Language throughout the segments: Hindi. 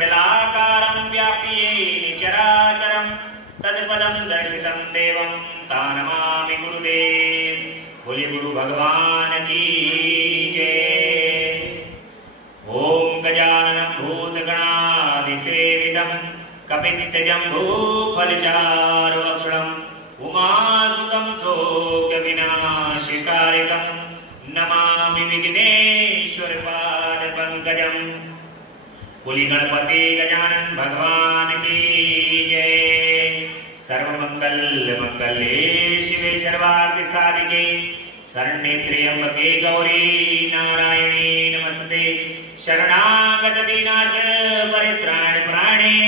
मंडलाकारं व्याप्य येन चराचरं तत्पदं दर्शितं देवं तानमामि गुरुदेव। बोले गुरु भगवान की जय। ओम गजाननं भूतगणाधिसेवितं कपित्तजम्बूफलचारुभक्षणं उमासुतं शोकविनाशकारिकं नमामि विघ्नेश्वरपादपङ्कजं। बोली गणपति गजानन भगवान की जय। सर्वमंगल मंगले शिवे सर्वार्थ साधिके शरण्ये त्र्यंबके गौरी नारायणी नमस्ते। शरणागत दीनाथ परित्राण प्राणे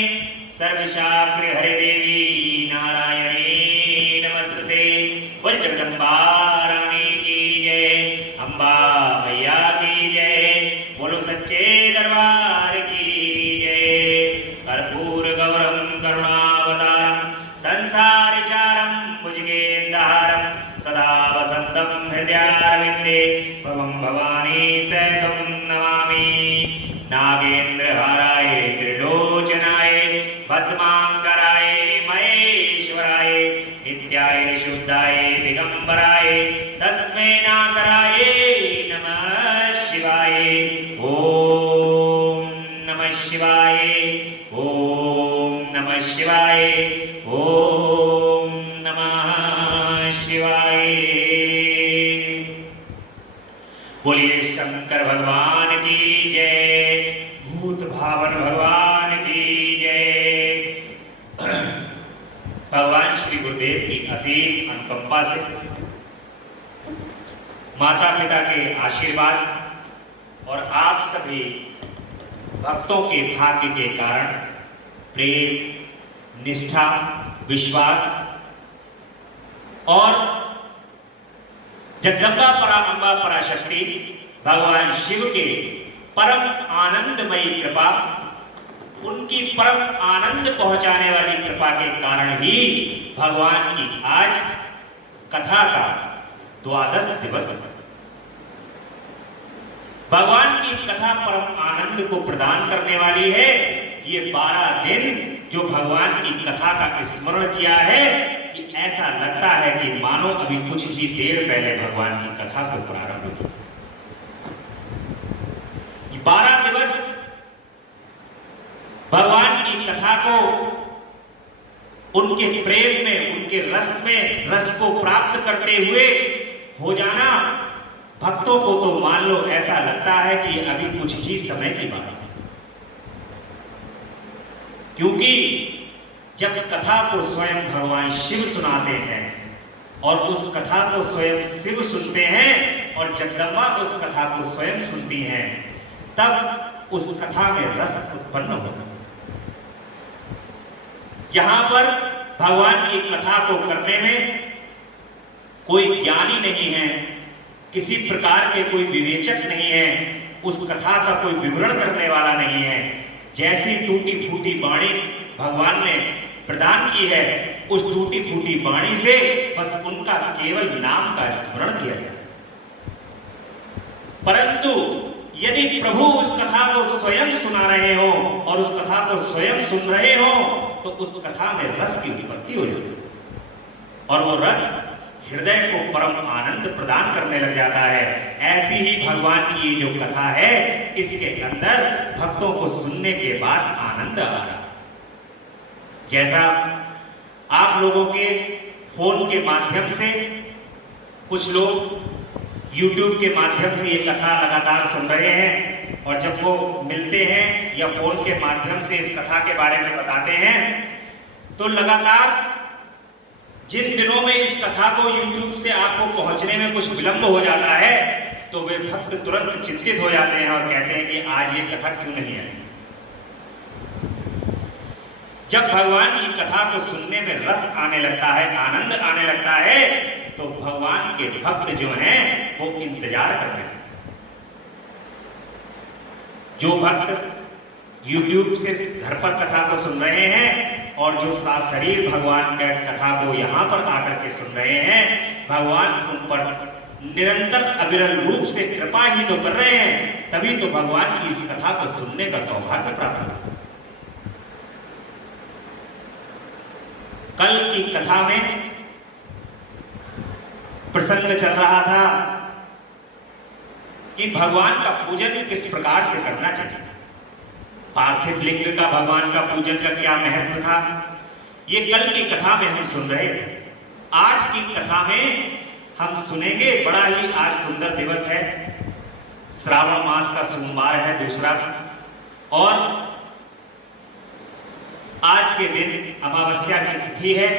सर्वशास्त्र हरे देवी नारायणी नमस्ते। बोल जगदम्बा रानी की जय, अम्बा मैया की जय। बोलो सच्चे दरबार की जय। कर्पूर गौरम करुणावतारम संसारिचारम भुजगेन्द्रहारम सदा वसंतम हृदयारविंदे भवं भवानी सहितं नमामि। नागेन्द्रहाराय त्रिलोचनाय भस्मांगराय महेश्वराय नित्याय शुद्धाय दिगंबराय तस्मै नागराय नमः शिवाय। ओम नमः शिवाय, ओम नमः शिवाय, ओम नमः शिवाय। बोलिए शंकर भगवान की जय, भूत भावन भगवान की जय। भगवान श्री गुरुदेव की असीम अनुकंपा से माता पिता के आशीर्वाद और आप सभी भक्तों के भाग्य के कारण प्रेम, निष्ठा, विश्वास और जगदम्बा पराम्बा पराशक्ति भगवान शिव के परम आनंदमयी कृपा, उनकी परम आनंद पहुंचाने वाली कृपा के कारण ही भगवान की आज कथा का द्वादश दिवस है। भगवान की कथा परम आनंद को प्रदान करने वाली है। ये 12 दिन जो भगवान की कथा का स्मरण किया है, कि ऐसा लगता है कि मानो अभी कुछ ही देर पहले भगवान की कथा को प्रारंभ किया। 12 दिवस भगवान की कथा को उनके प्रेम में, उनके रस में, रस को प्राप्त करते हुए हो जाना भक्तों को तो मान लो ऐसा लगता है कि अभी कुछ ही समय की बात है। क्योंकि जब कथा को स्वयं भगवान शिव सुनाते हैं और उस कथा को स्वयं शिव सुनते हैं और जगदम्बा उस कथा को स्वयं सुनती हैं, तब उस कथा में रस उत्पन्न होता है। यहां पर भगवान की कथा को करने में कोई ज्ञानी नहीं है, किसी प्रकार के कोई विवेचक नहीं है, उस कथा का कोई विवरण करने वाला नहीं है। जैसी टूटी फूटी वाणी भगवान ने प्रदान की है, उस टूटी फूटी वाणी से बस उनका केवल नाम का स्मरण किया जाए। परंतु यदि प्रभु उस कथा को स्वयं सुना रहे हो और उस कथा को स्वयं सुन रहे हो, तो उस कथा में रस की उत्पत्ति हो जाती है और वो रस हृदय को परम आनंद प्रदान करने लग जाता है। ऐसी ही भगवान की जो कथा है, इसके अंदर भक्तों को सुनने के बाद आनंद आ रहा है। जैसा आप लोगों के फोन के माध्यम से कुछ लोग YouTube के माध्यम से ये कथा लगातार सुन रहे हैं, और जब वो मिलते हैं या फोन के माध्यम से इस कथा के बारे में बताते हैं, तो लगातार जिन दिनों में इस कथा को YouTube से आपको पहुंचने में कुछ विलंब हो जाता है, तो वे भक्त तुरंत चिंतित हो जाते हैं और कहते हैं कि आज ये कथा क्यों नहीं आई। जब भगवान की कथा को सुनने में रस आने लगता है, आनंद आने लगता है, तो भगवान के भक्त जो हैं वो इंतजार करते हैं। जो भक्त YouTube से घर पर कथा को सुन रहे हैं और जो सशरीर भगवान के कथा को यहाँ पर आकर के सुन रहे हैं, भगवान उन पर निरंतर अविरल रूप से कृपा ही तो कर रहे हैं, तभी तो भगवान की इस कथा को सुनने का सौभाग्य प्राप्त हुआ। कल की कथा में प्रसंग चल रहा था कि भगवान का पूजन किस प्रकार से करना चाहिए। पार्थिव लिंग का भगवान का पूजन का क्या महत्व था, ये कल की कथा में हम सुन रहे थे। आज की कथा में हम सुनेंगे, बड़ा ही आज सुंदर दिवस है, श्रावण मास का सोमवार है दूसरा, और आज के दिन अमावस्या की तिथि है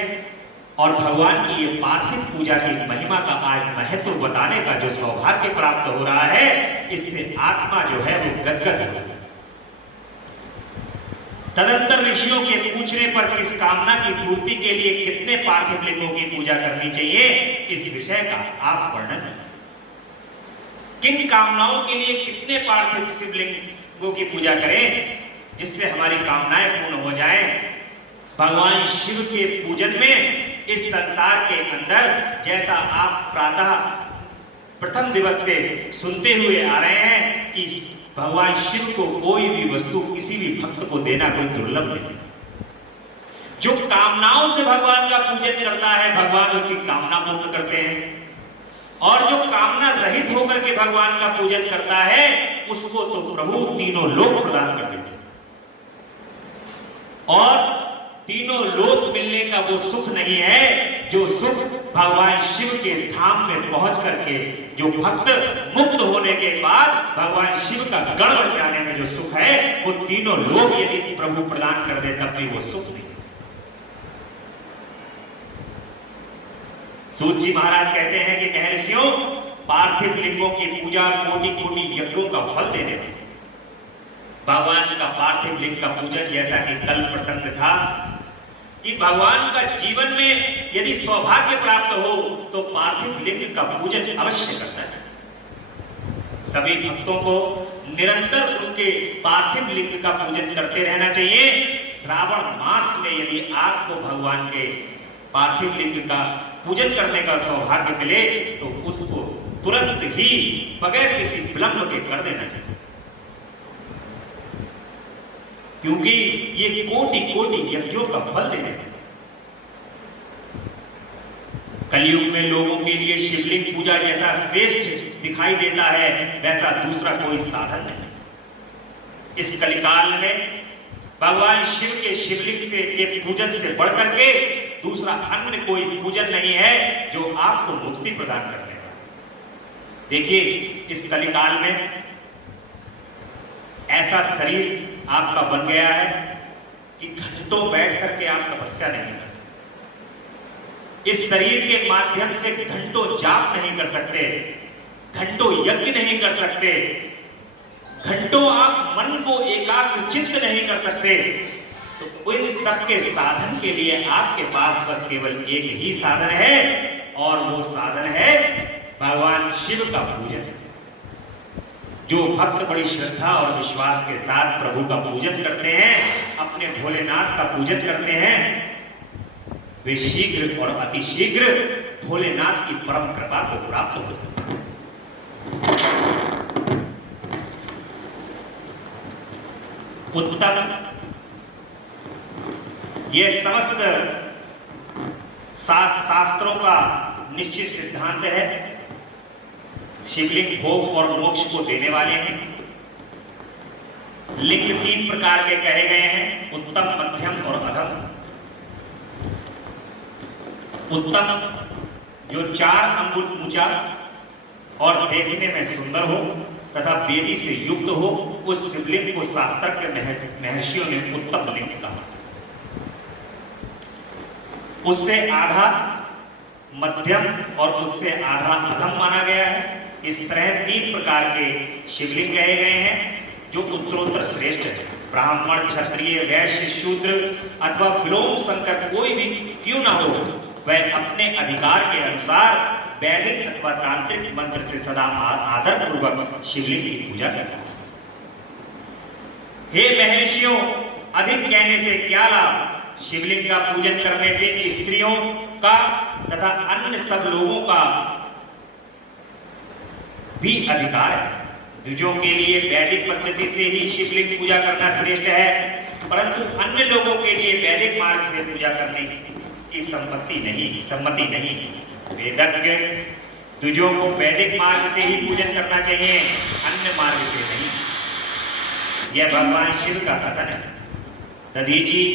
और भगवान की ये पार्थिव पूजा की महिमा का आज महत्व बताने का जो सौभाग्य प्राप्त हो रहा है, इससे आत्मा जो है वो गदगद हो। तदंतर ऋषियों के पूछने पर किस कामना की पूर्ति के लिए कितने पार्थिव लिंगों की पूजा करनी चाहिए, इस विषय का आप वर्णन करें। किन कामनाओं के लिए कितने पार्थिव शिवलिंगों की पूजा करें जिससे हमारी कामनाएं पूर्ण हो जाएं। भगवान शिव के पूजन में इस संसार के अंदर, जैसा आप प्रातः प्रथम दिवस से सुनते हुए आ रहे हैं कि भगवान शिव को कोई भी वस्तु किसी भी भक्त को देना कोई दुर्लभ नहीं। जो कामनाओं से भगवान का पूजन करता है, भगवान उसकी कामना पूर्ण करते हैं, और जो कामना रहित होकर के भगवान का पूजन करता है, उसको तो प्रभु तीनों लोक प्रदान कर देते हैं। और तीनों लोक मिलने का वो सुख नहीं है जो सुख भगवान शिव के धाम में पहुंच करके जो भक्त मुक्त होने के बाद भगवान शिव का गण बन जाने में जो सुख है, वो तीनों लोग यदि प्रभु प्रदान कर दे तब भी वो सुख नहीं। सूत जी महाराज कहते हैं कि महर्षियों, पार्थिव लिंगों की पूजा कोटि कोटि यज्ञों का फल देने में भगवान का पार्थिव लिंग का पूजन, जैसा कि कल प्रसंग था कि भगवान का जीवन में यदि सौभाग्य प्राप्त हो तो पार्थिव लिंग का पूजन अवश्य करना चाहिए। सभी भक्तों को निरंतर उनके पार्थिव लिंग का पूजन करते रहना चाहिए। श्रावण मास में यदि आपको भगवान के पार्थिव लिंग का पूजन करने का सौभाग्य मिले तो उसको तुरंत ही बगैर किसी विलंब के कर देना चाहिए, क्योंकि ये कोटि कोटि यज्ञों का फल देने। कलयुग में लोगों के लिए शिवलिंग पूजा जैसा श्रेष्ठ दिखाई देता है, वैसा दूसरा कोई साधन नहीं। इस कलिकाल में भगवान शिव के शिवलिंग से के पूजन से बढ़कर के दूसरा अन्य कोई पूजन नहीं है जो आपको मुक्ति प्रदान करने वाला। देखिए, इस कलिकाल में ऐसा शरीर आपका बन गया है कि घंटों बैठ करके आप तपस्या नहीं कर सकते। इस शरीर के माध्यम से घंटों जाप नहीं कर सकते, घंटों यज्ञ नहीं कर सकते, घंटों आप मन को एकाग्र चित्त नहीं कर सकते। तो इन सबके साधन के लिए आपके पास बस केवल एक ही साधन है, और वो साधन है भगवान शिव का पूजन। जो भक्त बड़ी श्रद्धा और विश्वास के साथ प्रभु का पूजन करते हैं, अपने भोलेनाथ का पूजन करते हैं, वे शीघ्र और अतिशीघ्र भोलेनाथ की परम कृपा को प्राप्त होते हैं। उत्तम, ये समस्त शास्त्रों का निश्चित सिद्धांत है। शिवलिंग भोग और मोक्ष को देने वाले हैं। लिंग 3 प्रकार के कहे गए हैं, उत्तम, मध्यम और अधम। उत्तम जो 4 अंगुल ऊंचा और देखने में सुंदर हो तथा वेदी से युक्त हो, उस शिवलिंग को शास्त्र के महर्षियों ने उत्तम लिंग कहा। उससे आधा मध्यम और उससे आधा अधम माना गया है। इस तरह 3 प्रकार के शिवलिंग कहे गए हैं जो उत्तरोत्तर श्रेष्ठ है। ब्राह्मण, क्षत्रिय, वैश्य, शूद्र अथवा विलोम संकर कोई भी क्यों न हो, वह अपने अधिकार के अनुसार वैदिक अथवा तांत्रिक मंत्र से सदा आदर पूर्वक शिवलिंग की पूजा करता है। हे महर्षियों, अधिक कहने से क्या लाभ। शिवलिंग का पूजन करने से स्त्रियों का तथा अन्य सब लोगों का भी अधिकार है। द्विजों के लिए वैदिक पद्धति से ही शिवलिंग पूजा करना श्रेष्ठ है, परंतु अन्य लोगों के लिए वैदिक मार्ग से पूजा करने की सम्मति नहीं। वेदज्ञ द्विजों को वैदिक मार्ग से ही पूजन करना चाहिए, अन्य मार्ग से नहीं। यह भगवान शिव का कथन है। दधीची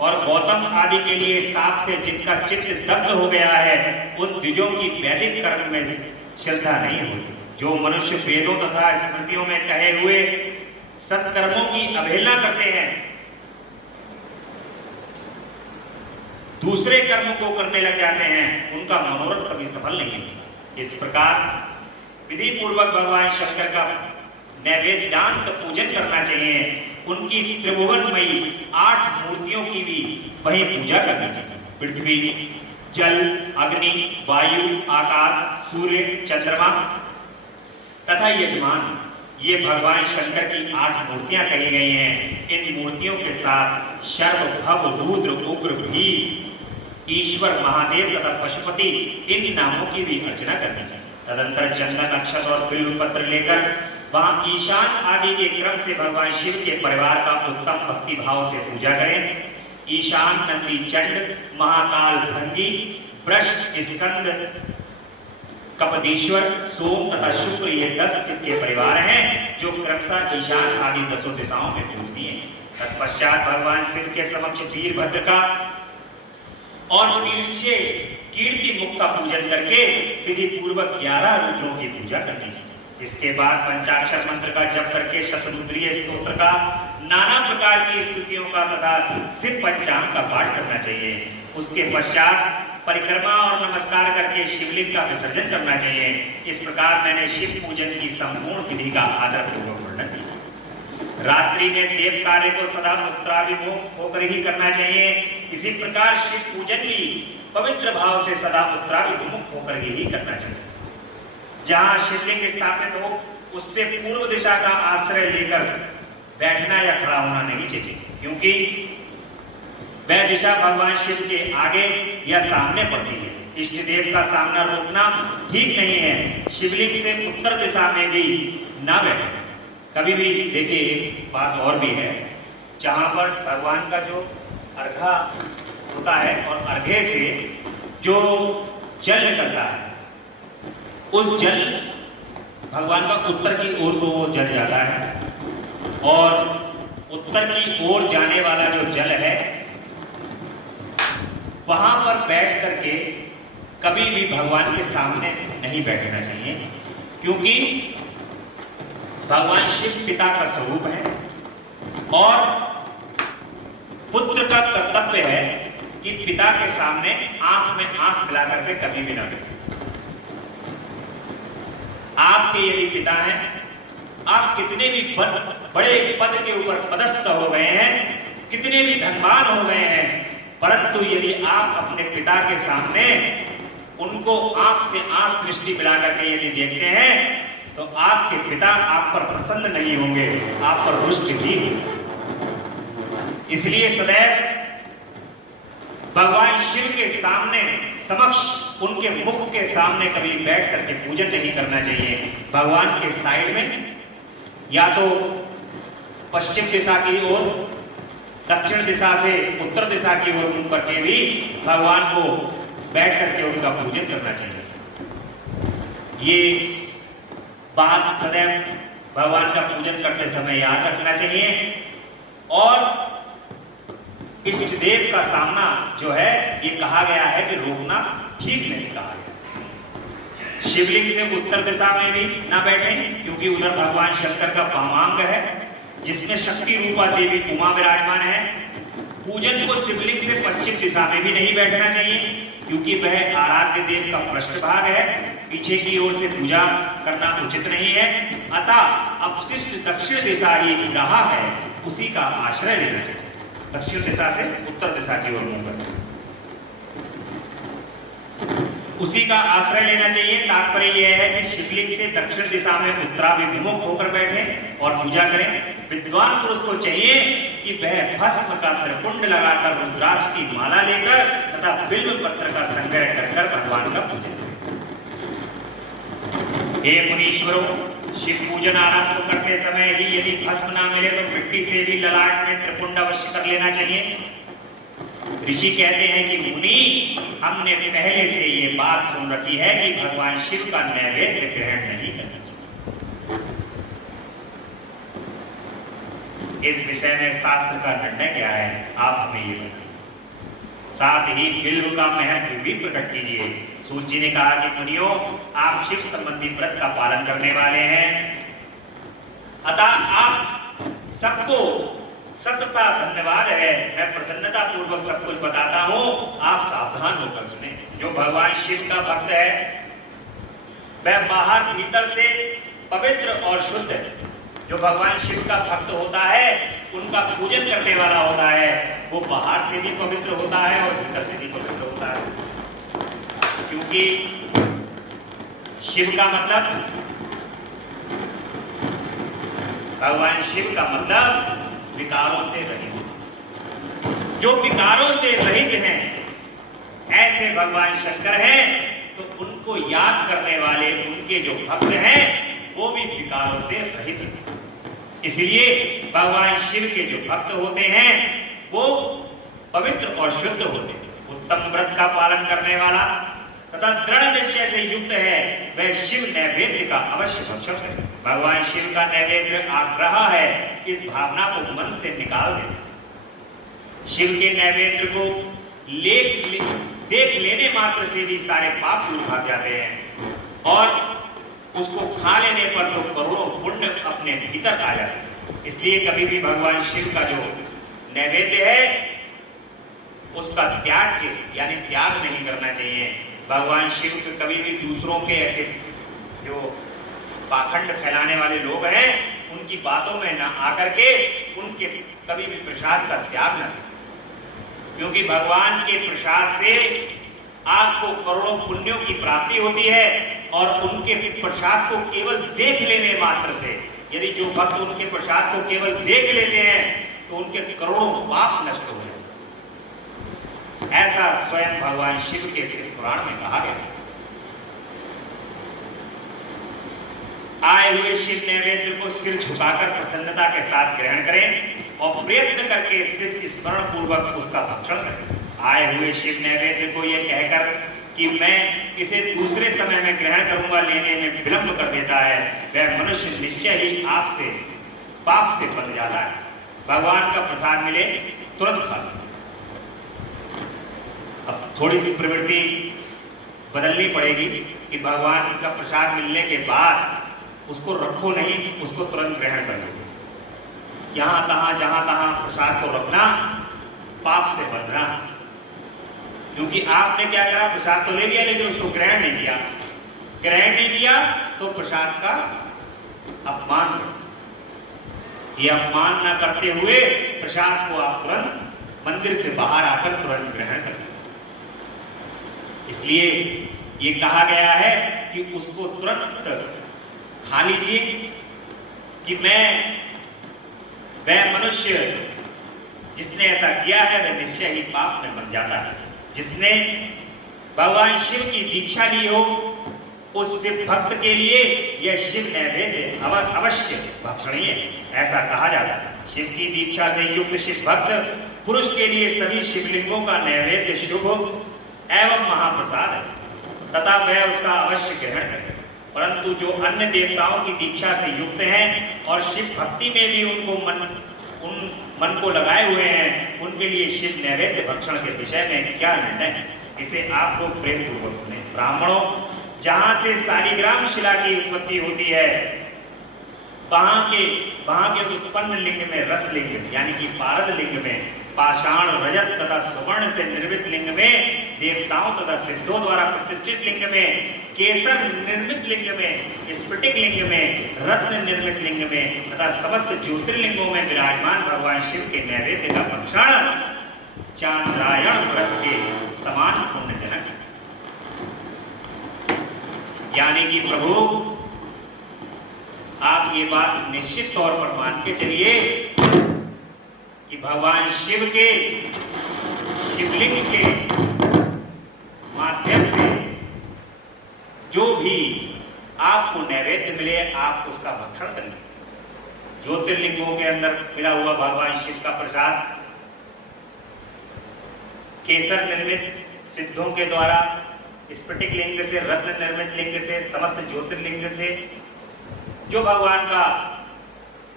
और गौतम आदि के लिए साप से जिनका चित्त दग्ध हो गया है, उन द्विजों की वैदिक कर्म में श्रद्धा नहीं होती। जो मनुष्य वेदों तथा स्मृतियों में कहे हुए सत्कर्मों की अवहेलना करते हैं, दूसरे कर्म को करने लग जाते हैं, उनका मनोरथ कभी सफल नहीं है। इस प्रकार विधि पूर्वक भगवान शंकर का नैवेद्यांत पूजन करना चाहिए। उनकी त्रिभुवनमयी 8 मूर्तियों की भी वही पूजा करनी चाहिए। पृथ्वी, जल, अग्नि, वायु, आकाश, सूर्य, चंद्रमा तथा यजमान, ये भगवान शंकर की 8 मूर्तियां कही गई हैं। इन मूर्तियों के साथ शर्व, भव, रुद्र, उग्र, भी, ईश्वर, महादेव तथा पशुपति, इन नामों की भी अर्चना करनी चाहिए। तदंतर चंदन, अक्षत और बिल्व पत्र लेकर वहां ईशान आदि के क्रम से भगवान शिव के परिवार का उत्तम भक्ति भाव से पूजा करें। ईशान, नंदी, चंड, महाकाल, भंगी, वृष, स्कंद, कपदीश्वर, सोम तथा शुक्र, ये 10 शिव के परिवार हैं जो क्रमशः ईशान आदि 10 दिशाओं में पूजती हैं। तत्पश्चात भगवान शिव के समक्ष वीरभद्र का और पीछे कीर्ति मुख का पूजन करके विधि पूर्वक 11 रुद्रों की पूजा करनी चाहिए। इसके बाद पंचाक्षर मंत्र का जप करके शतरुद्रीय स्तोत्र का, नाना प्रकार की स्तुतियों का तथा शिव पंचांग का पाठ करना चाहिए। उसके पश्चात परिक्रमा और नमस्कार करके शिवलिंग का विसर्जन करना चाहिए। इस प्रकार मैंने शिव पूजन की संपूर्ण विधि का आदरपूर्वक वर्णन किया। रात्रि में देव कार्य को सदा उत्तराभिमुख होकर ही करना चाहिए। इसी प्रकार शिव पूजन भी पवित्र भाव से सदा उत्तराभिमुख होकर ही करना चाहिए। जहां शिवलिंग स्थापित हो उससे पूर्व दिशा का आश्रय लेकर बैठना या खड़ा होना नहीं चाहिए, क्योंकि वह दिशा भगवान शिव के आगे या सामने पड़ती है। इष्ट देव का सामना रोकना ठीक नहीं है। शिवलिंग से उत्तर दिशा में भी ना बैठे। कभी भी देखिए, एक बात और भी है, जहां पर भगवान का जो अर्घा होता है और अर्घे से जो जल निकलता है, उस जल भगवान का उत्तर की ओर को वो जल जाता है, और उत्तर की ओर जाने वाला जो जल है वहां पर बैठ करके कभी भी भगवान के सामने नहीं बैठना चाहिए, क्योंकि भगवान शिव पिता का स्वरूप है और पुत्र का कर्तव्य है कि पिता के सामने आंख में आंख मिला करके कभी भी ना बैठे। आपके यदि पिता हैं, आप कितने भी बड़े पद के ऊपर पदस्थ हो गए हैं, कितने भी धनवान हो गए हैं, परंतु यदि आप अपने पिता के सामने उनको आंख से आंख दृष्टि मिला करके यदि देखते हैं, तो आपके पिता आप पर प्रसन्न नहीं होंगे, आप पर रुष्ट भी। इसलिए सदैव भगवान शिव के सामने समक्ष, उनके मुख के सामने कभी बैठ करके पूजन नहीं करना चाहिए। भगवान के साइड में या तो पश्चिम दिशा की ओर, दक्षिण दिशा से उत्तर दिशा की ओर मुंह करके भी भगवान को बैठ करके उनका पूजन करना चाहिए। ये बात सदैव भगवान का पूजन करते समय याद रखना चाहिए। और इष्ट देव का सामना जो है, ये कहा गया है कि रोकना ठीक नहीं कहा गया। शिवलिंग से उत्तर दिशा में भी ना बैठें, क्योंकि उधर भगवान शंकर का वामांग है, जिसमें शक्ति रूपा देवी उमा विराजमान है। पूजन को शिवलिंग से पश्चिम दिशा में भी नहीं बैठना चाहिए, क्योंकि वह आराध्य देव का पृष्ठभाग है, पीछे की ओर से पूजा करना उचित नहीं है। अतः अपशिष्ट दक्षिण दिशा ही रहा है, उसी का आश्रय लेना चाहिए। दक्षिण दिशा से उत्तर दिशा की ओर मुंह करना, उसी का आश्रय लेना चाहिए। तात्पर्य यह है कि शिवलिंग से दक्षिण दिशा में उत्तराभिमुख होकर बैठे और पूजा करें। विद्वान पुरुष को चाहिए कि वह भस्म का त्रिपुंड लगाकर रुद्राक्ष की माला लेकर तथा बिल्व पत्र का संग्रह कर भगवान का पूजन करें। हे मुनीश्वरों, शिव पूजन आरंभ करते समय ही यदि भस्म ना मिले तो मिट्टी से भी ललाट में त्रिपुंड अवश्य कर लेना चाहिए। ऋषि कहते हैं कि मुनि, हमने पहले से ये बात सुन रखी है कि भगवान शिव का नैवेद्य ग्रहण नहीं करना चाहिए। इस विषय में शास्त्र का निर्णय क्या है, आप हमें ये बताइए। साथ ही बिल्व का महत्व भी प्रकट कीजिए। सूत जी ने कहा कि मुनियों, आप शिव संबंधी व्रत का पालन करने वाले हैं, अतः आप सबको सतसा धन्यवाद है। मैं प्रसन्नता पूर्वक सब कुछ बताता हूं, आप सावधान होकर सुने। जो भगवान शिव का भक्त है वह बाहर भीतर से पवित्र और शुद्ध है। जो भगवान शिव का भक्त होता है, उनका पूजन करने वाला होता है, वो बाहर से भी पवित्र होता है और भीतर से भी पवित्र होता है। क्योंकि शिव का मतलब, भगवान शिव का मतलब विकारों से रहित। जो विकारों से रहित हैं, ऐसे भगवान शंकर हैं, तो उनको याद करने वाले उनके जो भक्त हैं वो भी विकारों से रहित हैं। इसलिए भगवान शिव के जो भक्त होते हैं वो पवित्र और शुद्ध होते हैं। उत्तम व्रत का पालन करने वाला तथा दृढ़ निश्चय से युक्त है, वह शिव नैवेद्य का अवश्य भक्षण करे। भगवान शिव का नैवेद्य आग्रह है, इस भावना को मन से निकाल दे। शिव के नैवेद्य को देख लेने मात्र से भी सारे पाप दूर भाग जाते हैं और उसको खा लेने पर तो करोड़ों पुण्य अपने भीतर आ जाते हैं। इसलिए कभी भी भगवान शिव का जो नैवेद्य है उसका त्याज्य यानी त्याग नहीं करना चाहिए। भगवान शिव के कभी भी दूसरों के ऐसे जो पाखंड फैलाने वाले लोग हैं उनकी बातों में न आकर के उनके कभी भी प्रसाद का त्याग न करें, क्योंकि भगवान के प्रसाद से आपको करोड़ों पुण्यों की प्राप्ति होती है और उनके प्रसाद को केवल देख लेने मात्र से, यदि जो भक्त उनके प्रसाद को केवल देख लेते हैं तो उनके करोड़ों पाप नष्ट हो जाते हैं। ऐसा स्वयं भगवान शिव के शिव पुराण में कहा गया। आए हुए शिव नैवेद्य को सिर झुकाकर प्रसन्नता के साथ ग्रहण करें और प्रयत्न करके सिर्फ स्मरण पूर्वक उसका भक्षण करें। आए हुए शिव नैवेद्य को यह कहकर कि मैं इसे दूसरे समय में ग्रहण करूंगा लेने में विलंब कर देता है, वह मनुष्य निश्चय ही आपसे पाप से बन जाता है। भगवान का प्रसाद मिले तुरंत खा लो। अब थोड़ी सी प्रवृत्ति बदलनी पड़ेगी कि भगवान का प्रसाद मिलने के बाद उसको रखो नहीं, उसको तुरंत ग्रहण कर लो। यहां तहां जहां तहां प्रसाद को रखना पाप से बंधना, क्योंकि आपने क्या करा, प्रसाद तो ले लिया लेकिन उसको ग्रहण नहीं किया। ग्रहण नहीं किया तो प्रसाद का अपमान, ये अपमान ना करते हुए प्रसाद को आप तुरंत मंदिर से बाहर आकर तुरंत ग्रहण कर। इसलिए ये कहा गया है कि उसको तुरंत खा लीजिए कि वह मनुष्य जिसने ऐसा किया है वह निश्चय ही पाप में बन जाता है। जिसने भगवान शिव की दीक्षा ली हो उस शिव भक्त के लिए यह शिव नैवेद्य अवश्य भक्षणीय है, ऐसा कहा जाता है। शिव की दीक्षा से युक्त शिव भक्त पुरुष के लिए सभी शिवलिंगों का नैवेद्य शुभ एवं महाप्रसाद है तथा वह उसका अवश्य ग्रहण करे। परंतु जो अन्य देवताओं की दीक्षा से युक्त हैं और शिव भक्ति में भी मन को लगाए हुए हैं, उनके लिए शिव नैवेद्य भक्षण के विषय में क्या निर्णय है, इसे आप लोग प्रेम पूर्वक सुने। ब्राह्मणों, जहां से शालिग्राम शिला की उत्पत्ति होती है वहां के उत्पन्न लिंग में रस लिंग यानी कि पारद लिंग में, पाषाण रजत तथा सुवर्ण से निर्मित लिंग में, देवताओं तथा सिद्धों द्वारा प्रतिष्ठित लिंग में, केसर निर्मित लिंग में, स्फटिक लिंग में, रत्न निर्मित लिंग में तथा समस्त ज्योतिर्लिंगों में विराजमान भगवान शिव के नैवेद्य का भक्षण चांद्रायण व्रत के समान पुण्यजनक है। यानी कि प्रभु आप ये बात निश्चित तौर पर मान के चलिए कि भगवान शिव के शिवलिंग के माध्यम से जो भी आपको नैवेद्य मिले आप उसका भक्षण करें। ज्योतिर्लिंगों के अंदर मिला हुआ भगवान शिव का प्रसाद केसर निर्मित सिद्धों के द्वारा, स्फटिक लिंग से, रत्न निर्मित लिंग से, समस्त ज्योतिर्लिंग से जो भगवान का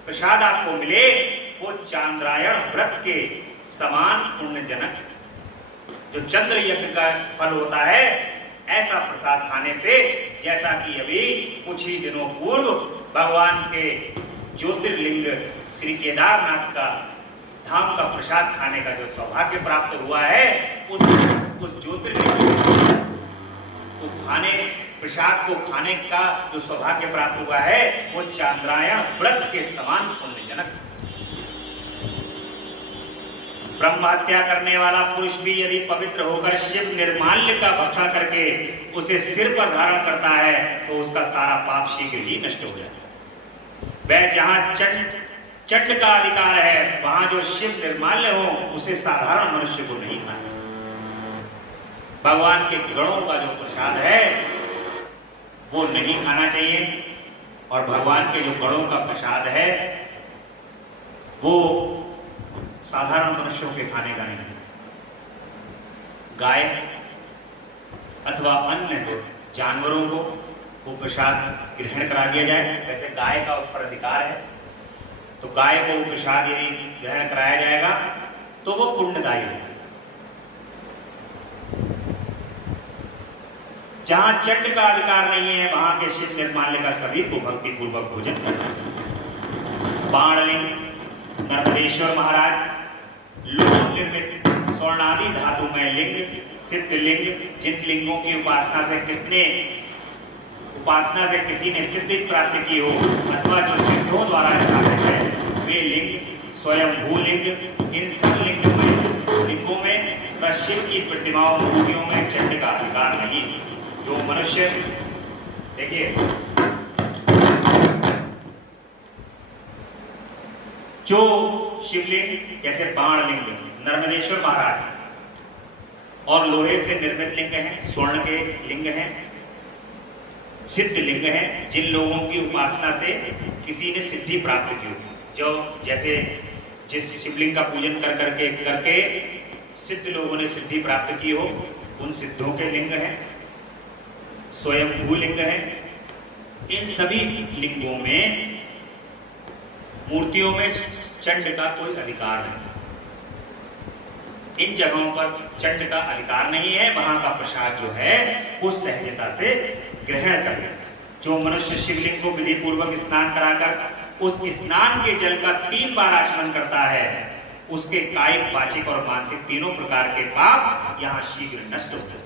प्रसाद आपको मिले वो चांद्रायण व्रत के समान पुण्यजनक, जो चंद्र यज्ञ का फल होता है, ऐसा प्रसाद खाने से, जैसा कि अभी कुछ ही दिनों पूर्व भगवान के ज्योतिर्लिंग श्री केदारनाथ का धाम का प्रसाद खाने का जो सौभाग्य प्राप्त हुआ है, उस ज्योतिर्लिंग को खाने, प्रसाद को खाने का जो सौभाग्य प्राप्त हुआ है वो चांद्रायण व्रत के समान पुण्यजनक। ब्रह्म हत्या करने वाला पुरुष भी यदि पवित्र होकर शिव निर्माल्य का भक्षण करके उसे सिर पर धारण करता है तो उसका सारा पाप शीघ्र ही नष्ट हो जाए। वह जहां चंड का अधिकार है, वहां जो शिव निर्माल्य हो उसे साधारण मनुष्य को नहीं खाना चाहिए। भगवान के गणों का जो प्रसाद है वो नहीं खाना चाहिए, और भगवान के जो गणों का प्रसाद है वो साधारण मनुष्यों के खाने का नहीं। गाय अथवा अन्य जानवरों को वो प्रसाद ग्रहण करा दिया जाए। वैसे गाय का उस पर अधिकार है, तो गाय को वो प्रसाद यदि ग्रहण कराया जाएगा तो वो पुण्यदायी है। जहां चंड का अधिकार नहीं है वहां के शिव निर्माल्य का सभी को भक्ति पूर्वक भोजन करना चाहिए। बाणलिंग, नर्मदेश्वर महाराज, लोक निर्मित स्वर्णादि धातुमय लिंग, सिद्ध लिंग, जिन लिंगों की उपासना से किसी ने सिद्धि प्राप्त की हो अथवा जो सिद्धों द्वारा स्थापित है, वे लिंग स्वयं भूलिंग, इन सब लिंगों में शिव की प्रतिमाओं, मूर्तियों में चंड का अधिकार नहीं। जो मनुष्य, देखिए, जो शिवलिंग जैसे बाणलिंग, नर्मदेश्वर महाराज और लोहे से निर्मित लिंग हैं, स्वर्ण के लिंग हैं, सिद्ध लिंग हैं, जिन लोगों की उपासना से किसी ने सिद्धि प्राप्त की हो, जो जैसे जिस शिवलिंग का पूजन करके सिद्ध लोगों ने सिद्धि प्राप्त की हो, उन सिद्धों के लिंग हैं, स्वयं भूलिंग है। इन सभी लिंगों में, मूर्तियों में चंड का कोई अधिकार नहीं। इन जगहों पर चंड का अधिकार नहीं है, वहां का प्रसाद जो है वो सहजता से ग्रहण कर ले। जो मनुष्य शिवलिंग को विधि पूर्वक स्नान कराकर उस स्नान के जल का 3 बार आचमन करता है, उसके कायिक, वाचिक और मानसिक तीनों प्रकार के पाप यहां शीघ्र नष्ट हो जाते हैं।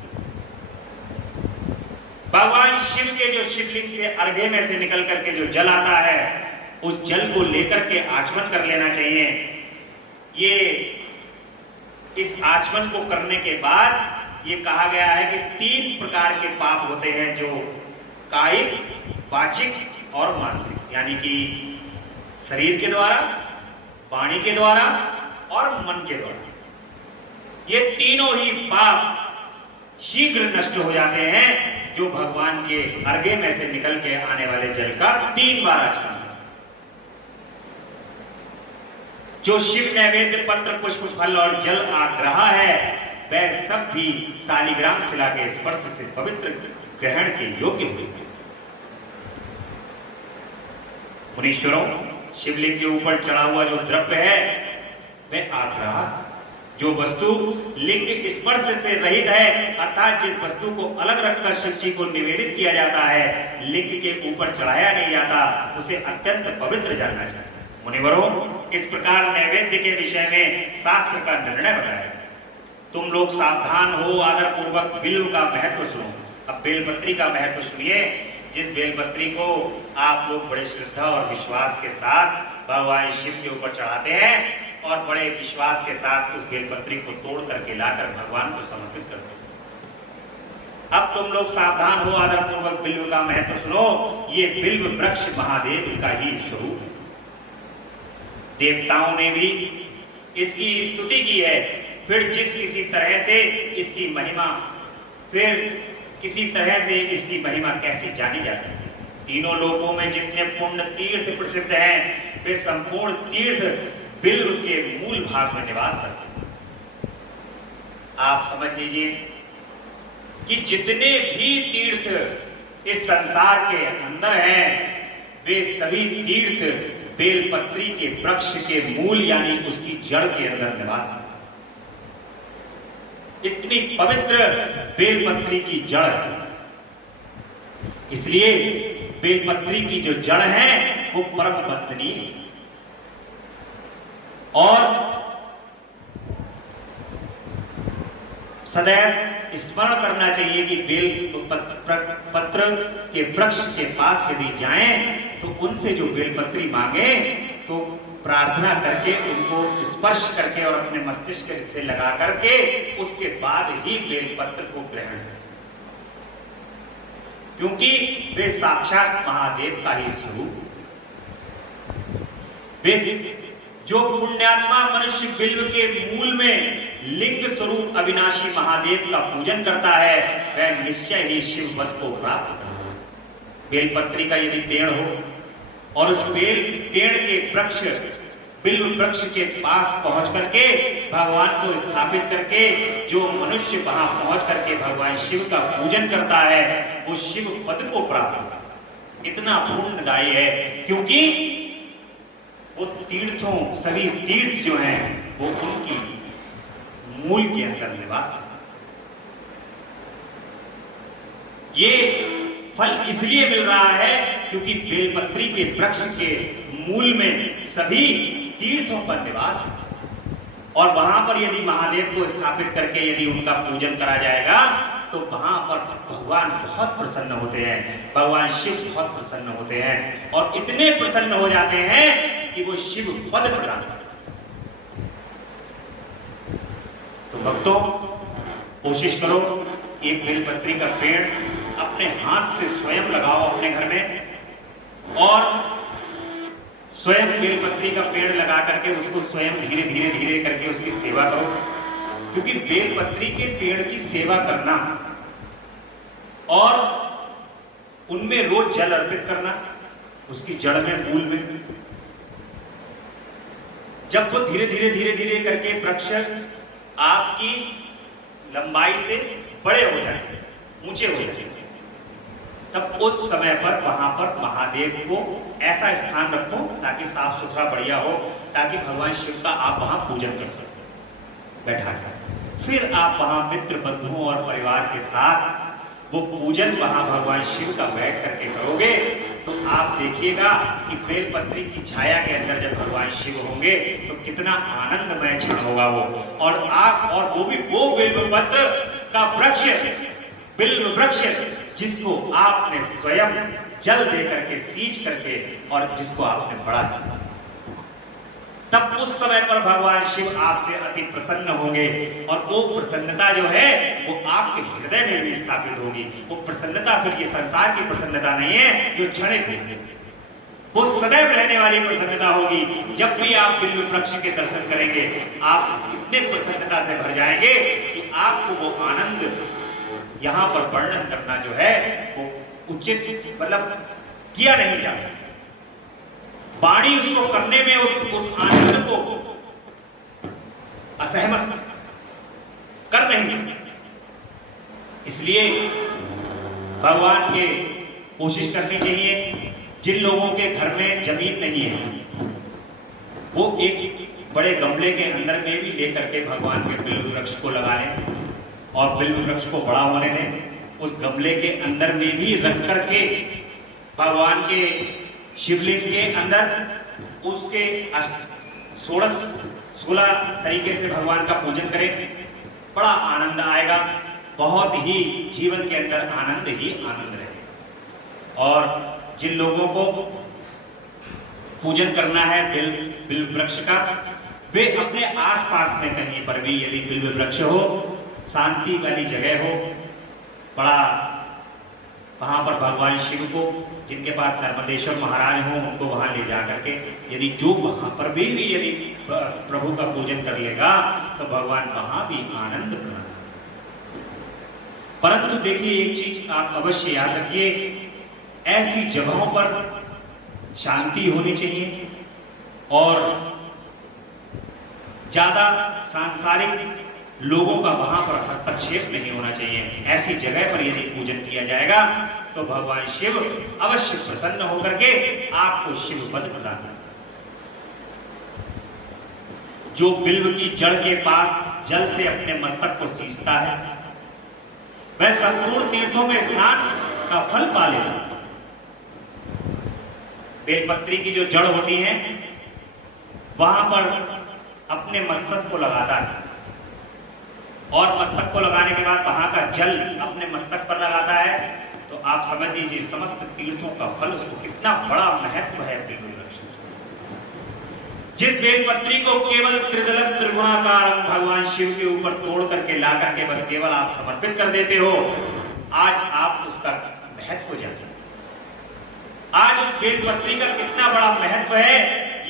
भगवान शिव के जो शिवलिंग से अर्घ्य में से निकल करके जो जल आता है, उस जल को लेकर के आचमन कर लेना चाहिए। ये इस आचमन को करने के बाद ये कहा गया है कि 3 प्रकार के पाप होते हैं, जो कायिक, वाचिक और मानसिक, यानी कि शरीर के द्वारा, वाणी के द्वारा और मन के द्वारा। ये तीनों ही पाप शीघ्र नष्ट हो जाते हैं जो भगवान के अर्घ्य में से निकल के आने वाले जल का 3 बार आचमन। जो शिव नैवेद्य, पत्र, पुष्प, फल और जल आग्रह है, वह सब भी शालिग्राम शिला के स्पर्श से पवित्र ग्रहण के योग्य हुए। मुनीश्वरों, शिवलिंग के ऊपर चढ़ा हुआ जो द्रव्य है वह आग्रह, जो वस्तु लिंग स्पर्श से रहित है, अर्थात जिस वस्तु को अलग रखकर शिव जी को निवेदित किया जाता है, लिंग के ऊपर चढ़ाया नहीं जाता, उसे अत्यंत पवित्र जानना चाहिए। मुनिवरों, इस प्रकार नैवेद्य के विषय में शास्त्र का निर्णय बताया। तुम लोग सावधान हो, आदर पूर्वक बिल्व का महत्व सुनो। अब बेलपत्री का महत्व सुनिए। जिस बेलपत्री को आप लोग बड़े श्रद्धा और विश्वास के साथ भगवान शिव के ऊपर चढ़ाते हैं और बड़े विश्वास के साथ उस बेलपत्री को तोड़ करके लाकर भगवान को समर्पित करते हैं। अब तुम लोग सावधान हो, आदर पूर्वक बिल्व का महत्व सुनो। ये बिल्व वृक्ष महादेव का ही स्वरूप है। देवताओं ने भी इसकी स्तुति की है। फिर किसी तरह से इसकी महिमा कैसी जानी जा सकती है? तीनों लोकों में जितने पुण्य तीर्थ प्रसिद्ध हैं, वे संपूर्ण तीर्थ बिल्व के मूल भाग में निवास करते हैं। आप समझ लीजिए कि जितने भी तीर्थ इस संसार के अंदर हैं, वे सभी तीर्थ बेलपत्री के वृक्ष के मूल यानी उसकी जड़ के अंदर निवास करते। इतनी पवित्र बेलपत्री की जड़, इसलिए बेलपत्री की जो जड़ है वो परम वंदनीय और सदैव स्मरण करना चाहिए कि बेल पत्र के वृक्ष के पास यदि जाएं तो उनसे जो बेलपत्री मांगे तो प्रार्थना करके उनको स्पर्श करके और अपने मस्तिष्क से लगा करके उसके बाद ही बेलपत्र को ग्रहण करें, क्योंकि वे साक्षात महादेव का ही स्वरूप। वे जो पुण्यात्मा मनुष्य बिल्व के मूल में लिंग स्वरूप अविनाशी महादेव का पूजन करता है, वह निश्चय ही शिववत को प्राप्त करता है। बेलपत्री का यदि पेड़ हो और उस पेड़ के वृक्ष बिल्व वृक्ष के पास पहुंच करके भगवान को स्थापित करके जो मनुष्य वहां पहुंच करके भगवान शिव का पूजन करता है, वो शिव पद को प्राप्त करता है। इतना पुण्यदायी है, क्योंकि वो तीर्थों, सभी तीर्थ जो हैं वो उनकी मूल के अंदर निवास करते हैं। ये फल इसलिए मिल रहा है क्योंकि बेलपत्री के वृक्ष के मूल में सभी तीर्थों पर निवास है और वहां पर यदि महादेव को स्थापित करके यदि उनका पूजन करा जाएगा तो वहां पर भगवान बहुत प्रसन्न होते हैं, भगवान शिव बहुत प्रसन्न होते हैं और इतने प्रसन्न हो जाते हैं कि वो शिव पद प्रदान करते हैं। तो भक्तों, कोशिश करो एक बेलपत्री का पेड़ अपने हाथ से स्वयं लगाओ अपने घर में और स्वयं बेलपत्री का पेड़ लगा करके उसको स्वयं धीरे धीरे धीरे करके उसकी सेवा करो, क्योंकि बेलपत्री के पेड़ की सेवा करना और उनमें रोज जल अर्पित करना, उसकी जड़ में, मूल में, जब वो धीरे धीरे धीरे धीरे करके वृक्ष आपकी लंबाई से बड़े हो जाएंगे, ऊंचे हो जाएंगे, तब उस समय पर वहां पर महादेव को ऐसा स्थान रखो ताकि साफ सुथरा बढ़िया हो, ताकि भगवान शिव का आप वहां पूजन कर सको बैठा कर। फिर आप वहां मित्र बंधुओं और परिवार के साथ वो पूजन वहां भगवान शिव का बैठ करके करोगे तो आप देखिएगा कि बेलपत्री की छाया के अंदर जब भगवान शिव होंगे तो कितना आनंदमय क्षण होगा वो। और आप, और वो भी वो बेलपत्र का वृक्ष, बिल्व वृक्ष जिसको आपने स्वयं जल दे करके सींच करके और जिसको आपने बड़ा किया, तब उस समय पर भगवान शिव आपसे अति प्रसन्न होंगे और वो प्रसन्नता जो है वो आपके हृदय में भी स्थापित होगी। वो प्रसन्नता फिर ये संसार की प्रसन्नता नहीं है जो क्षणिक है, वो सदैव रहने वाली प्रसन्नता होगी। जब भी आप बिल्व वृक्ष के दर्शन करेंगे आप इतने प्रसन्नता से भर जाएंगे कि आपको वो आनंद यहां पर वर्णन करना जो है वो उचित, मतलब किया नहीं जा सकता। वाणी उसको करने में उस आनंद को असहमत कर नहीं सकती। इसलिए भगवान के कोशिश करनी चाहिए, जिन लोगों के घर में जमीन नहीं है वो एक बड़े गमले के अंदर में भी लेकर के भगवान के बिल्व वृक्ष को लगा लें और बिल्व वृक्ष को बड़ा होने दें। उस गमले के अंदर में भी रख करके भगवान के शिवलिंग के अंदर उसके 16 तरीके से भगवान का पूजन करें, बड़ा आनंद आएगा, बहुत ही जीवन के अंदर आनंद ही आनंद रहे। और जिन लोगों को पूजन करना है बिल्व वृक्ष का, वे अपने आसपास में कहीं पर भी यदि बिल्व वृक्ष हो, शांति वाली जगह हो, बड़ा वहां पर भगवान शिव को, जिनके पास नर्मदेश्वर महाराज हो, उनको वहां ले जा करके यदि जो वहां पर भी यदि प्रभु का पूजन कर लेगा तो भगवान वहां भी आनंद प्रदान। परंतु देखिए एक चीज आप अवश्य याद रखिए, ऐसी जगहों पर शांति होनी चाहिए और ज्यादा सांसारिक लोगों का वहां पर हस्तक्षेप नहीं होना चाहिए। ऐसी जगह पर यदि पूजन किया जाएगा तो भगवान शिव अवश्य प्रसन्न होकर के आपको शिव पद प्रदान करेंगे। जो बिल्व की जड़ के पास जल से अपने मस्तक को सींचता है वह संपूर्ण तीर्थों में स्नान का फल पा लेगा। बेलपत्री की जो जड़ होती है वहां पर अपने मस्तक को लगाता है और मस्तक को लगाने के बाद वहां का जल अपने मस्तक पर लगाता है, तो आप समझ लीजिए समस्त तीर्थों का फल उसको कितना बड़ा महत्व है। जिस बेलपत्री को केवल त्रिदलक त्रिगुणाकार भगवान शिव के ऊपर तोड़ करके ला करके बस केवल आप समर्पित कर देते हो, आज आप उसका महत्व जानते हैं। आज उस बेलपत्री का कितना बड़ा महत्व है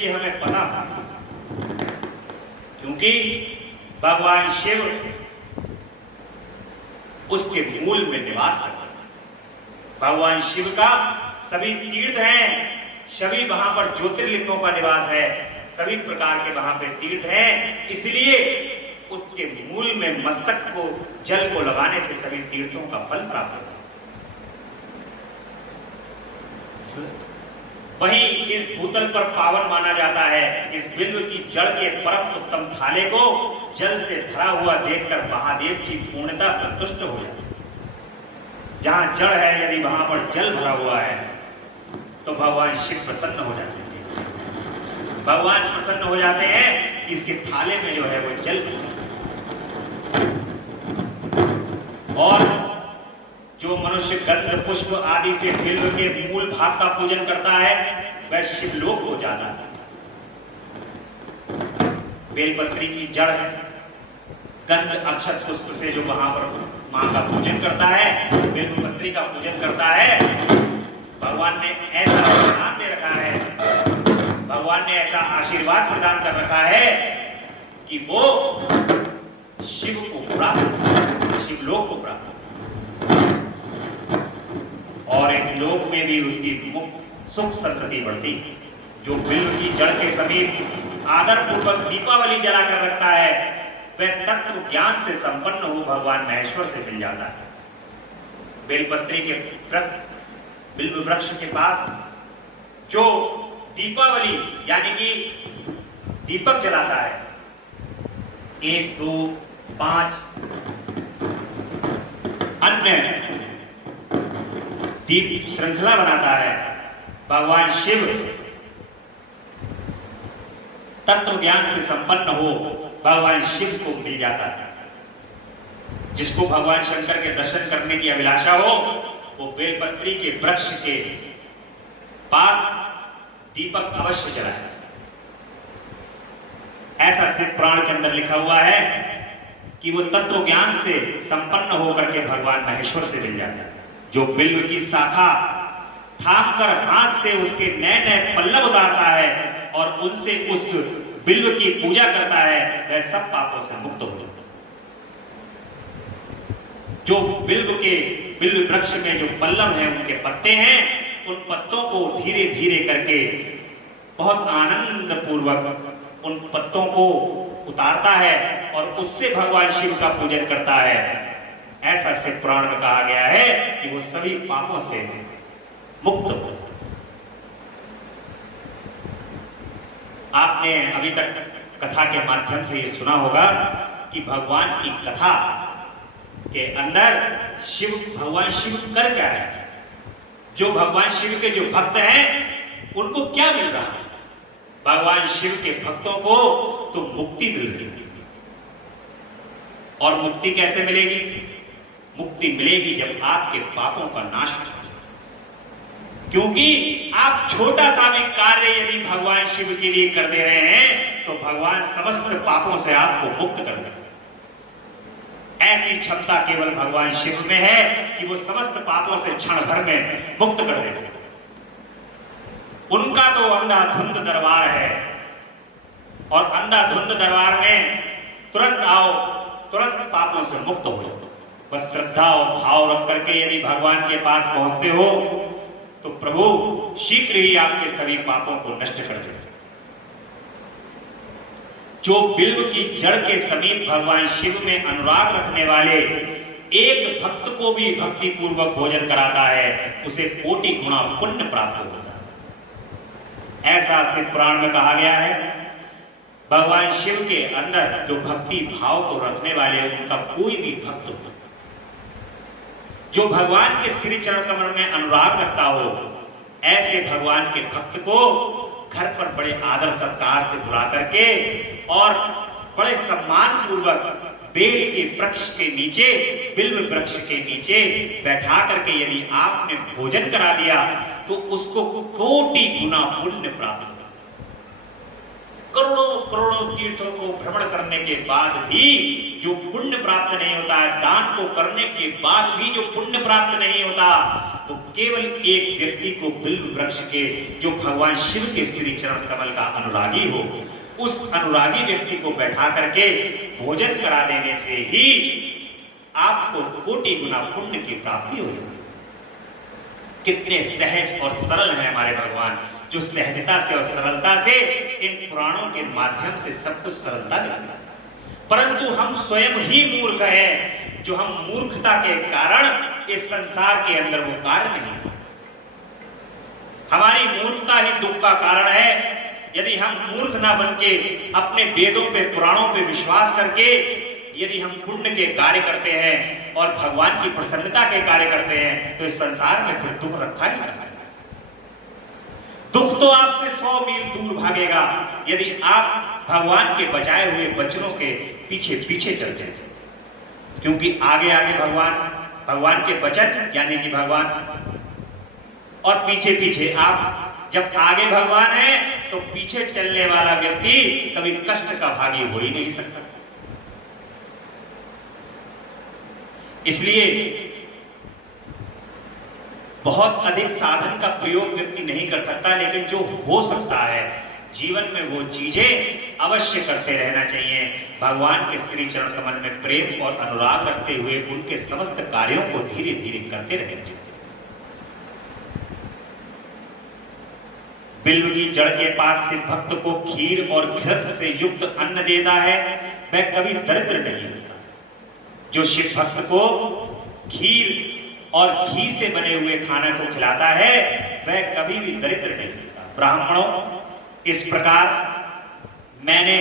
ये हमें पता है, क्योंकि भगवान शिव उसके मूल में निवास करते हैं। भगवान शिव का सभी तीर्थ हैं, सभी वहां पर ज्योतिर्लिंगों का निवास है, सभी प्रकार के वहां पे तीर्थ हैं, इसलिए उसके मूल में मस्तक को जल को लगाने से सभी तीर्थों का फल प्राप्त होता है। वहीं इस भूतल पर पावन माना जाता है। इस बिल्व की जड़ के परम उत्तम थाले को जल से भरा हुआ देखकर महादेव की पूर्णता संतुष्ट हो जाती है। जहां जड़ है यदि वहां पर जल भरा हुआ है तो भगवान शिव प्रसन्न हो जाते हैं। भगवान प्रसन्न हो जाते हैं, इसके थाले में जो है वो जल, और जो मनुष्य गंध पुष्प आदि से बिल्व के मूल भाग का पूजन करता है वह शिवलोक हो जाता है। बेलपत्री की जड़ है, गंध अक्षत पुष्प से जो वहां पर मां का पूजन करता है, बेलपत्री का पूजन करता है, भगवान ने ऐसा वरदान दे रखा है, भगवान ने ऐसा आशीर्वाद प्रदान कर रखा है कि वो शिव को प्राप्त, शिवलोक को प्राप्त, और इस लोक में भी उसकी सुख संतति बढ़ती। जो बिल्व की जड़ के समीप आदर पूर्वक दीपावली जला कर रखता है वह तत्व ज्ञान से संपन्न हो भगवान महेश्वर से मिल जाता है। बेलपत्री के बिल्व वृक्ष के पास जो दीपावली यानी कि दीपक जलाता है, 1, 2, 5 अन्य दीप श्रृंखला बनाता है, भगवान शिव तत्व ज्ञान से संपन्न हो भगवान शिव को मिल जाता है। जिसको भगवान शंकर के दर्शन करने की अभिलाषा हो वो बेलपत्री के वृक्ष के पास दीपक अवश्य जलाए। ऐसा शिव पुराण के अंदर लिखा हुआ है कि वो तत्व ज्ञान से संपन्न होकर के भगवान महेश्वर से मिल जाता है। जो बिल्व की शाखा थाम कर हाथ से उसके नए नए पल्लव उतारता है और उनसे उस बिल्व की पूजा करता है वह सब पापों से मुक्त हो जाता है। जो बिल्व वृक्ष में जो पल्लव हैं उनके पत्ते हैं, उन पत्तों को धीरे धीरे करके बहुत आनंद पूर्वक उन पत्तों को उतारता है और उससे भगवान शिव का पूजन करता है। ऐसा शिव पुराण में कहा गया है कि वो सभी पापों से मुक्त हो। आपने अभी तक कथा के माध्यम से ये सुना होगा कि भगवान की कथा के अंदर भगवान शिव कर क्या है। जो भगवान शिव के जो भक्त हैं उनको क्या मिल रहा है? भगवान शिव के भक्तों को तो मुक्ति मिल रही है। और मुक्ति कैसे मिलेगी? मुक्ति मिलेगी जब आपके पापों का नाश हो, क्योंकि आप छोटा सा भी कार्य यदि भगवान शिव के लिए कर दे रहे हैं तो भगवान समस्त पापों से आपको मुक्त कर देंगे। ऐसी क्षमता केवल भगवान शिव में है कि वो समस्त पापों से क्षण भर में मुक्त कर देते। उनका तो अंधाधुंध दरबार है और अंधाधुंध दरबार में तुरंत आओ, तुरंत पापों से मुक्त हो जाओ। बस श्रद्धा और भाव रख करके यदि भगवान के पास पहुंचते हो तो प्रभु शीघ्र ही आपके सभी पापों को नष्ट कर देते। जो बिल्व की जड़ के समीप भगवान शिव में अनुराग रखने वाले एक भक्त को भी भक्ति पूर्वक भोजन कराता है, उसे कोटि गुना पुण्य प्राप्त होता है। ऐसा शिव पुराण में कहा गया है। भगवान शिव के अंदर जो भक्ति भाव को रखने वाले उनका कोई भी भक्त हो, जो भगवान के श्री चरण कमल में अनुराग रखता हो, ऐसे भगवान के भक्त को घर पर बड़े आदर सत्कार से बुला करके और बड़े सम्मान पूर्वक बेल के वृक्ष के नीचे, बिल्व वृक्ष के नीचे बैठा करके यदि आपने भोजन करा दिया तो उसको कोटि गुना पुण्य प्राप्त होगा। करोड़ों करोड़ों तीर्थों को भ्रमण करने के बाद भी जो पुण्य प्राप्त नहीं होता है, दान को करने के बाद भी जो पुण्य प्राप्त नहीं होता, तो केवल एक व्यक्ति को बिल्व वृक्ष के, जो भगवान शिव के श्री चरण कमल का अनुरागी हो, उस अनुरागी व्यक्ति को बैठा करके भोजन करा देने से ही आपको कोटि गुना पुण्य की प्राप्ति हो जाती। कितने सहज और सरल हैं हमारे भगवान, जो सहजता से और सरलता से इन पुराणों के माध्यम से सब कुछ सरलता देता है। परंतु हम स्वयं ही मूर्ख हैं, जो हम मूर्खता के कारण इस संसार के अंदर वो कार्य नहीं हो। हमारी मूर्खता ही दुख का कारण है। यदि हम मूर्ख ना बनके अपने वेदों पे, पुराणों पे विश्वास करके यदि हम पुण्य के कार्य करते हैं और भगवान की प्रसन्नता के कार्य करते हैं, तो इस संसार में फिर दुख रखा ही रखा है। दुख तो आपसे 100 मील दूर भागेगा यदि आप भगवान के बचाए हुए वचनों के पीछे पीछे चलते हैं, क्योंकि आगे आगे भगवान के वचन यानी कि भगवान, और पीछे पीछे आप। जब आगे भगवान है तो पीछे चलने वाला व्यक्ति कभी कष्ट का भागी हो ही नहीं सकता। इसलिए बहुत अधिक साधन का प्रयोग व्यक्ति नहीं कर सकता, लेकिन जो हो सकता है जीवन में वो चीजें अवश्य करते रहना चाहिए। भगवान के श्री चरण कमल में प्रेम और अनुराग रखते हुए उनके समस्त कार्यों को धीरे धीरे करते रहना चाहिए। बिल्व की जड़ के पास से भक्त को खीर और घृत से युक्त अन्न देता है, वह कभी दरिद्र नहीं होता। जो शिव भक्त को खीर और घी से बने हुए खाना को खिलाता है, वह कभी भी दरिद्र नहीं होता। ब्राह्मणों, इस प्रकार मैंने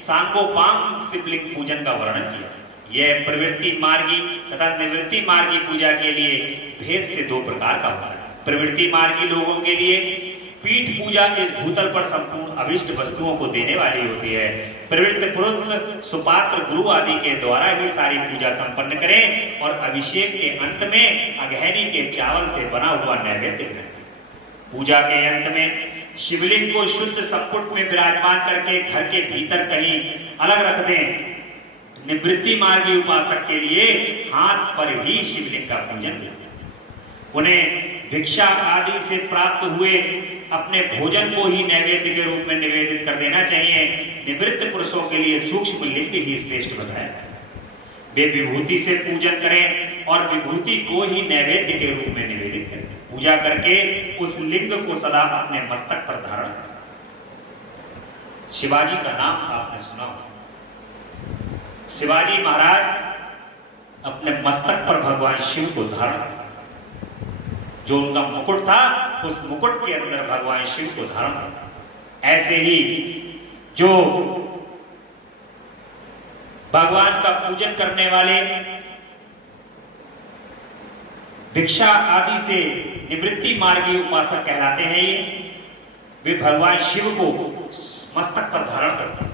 सांगोपांग शिवलिंग पूजन का वर्णन किया। यह प्रवृत्ति मार्गी तथा निवृत्ति मार्गी पूजा के लिए भेद से 2 प्रकार का होता है। प्रवृत्ति मार्गी लोगों के लिए पीठ पूजा इस भूतल पर संपूर्ण अभिष्ट वस्तुओं को देने वाली होती है। प्रवृत्त पुरुष सुपात्र गुरु आदि के द्वारा ही सारी पूजा संपन्न करें और अभिषेक के अंत में अगहनी के चावल से बना हुआ नैवेद्य करें। पूजा के अंत में शिवलिंग को शुद्ध संपुट में विराजमान करके घर के भीतर कहीं अलग रख दें। निवृत्ति मार्गी उपासक के लिए हाथ पर ही शिवलिंग का पूजन करें। उन्हें भिक्षा आदि से प्राप्त हुए अपने भोजन को ही नैवेद्य के रूप में निवेदित कर देना चाहिए। निवृत्त पुरुषों के लिए सूक्ष्म लिंग ही श्रेष्ठ बताया। वे विभूति से पूजन करें और विभूति को ही नैवेद्य के रूप में निवेदित करें। पूजा करके उस लिंग को सदा अपने मस्तक पर धारण करें। शिवाजी का नाम आपने सुना होगा। शिवाजी महाराज अपने मस्तक पर भगवान शिव को धारण, जो उनका मुकुट था उस मुकुट के अंदर भगवान शिव को धारण करता। ऐसे ही जो भगवान का पूजन करने वाले भिक्षा आदि से निवृत्ति मार्गी उपासक कहलाते हैं, वे भगवान शिव को मस्तक पर धारण करते हैं।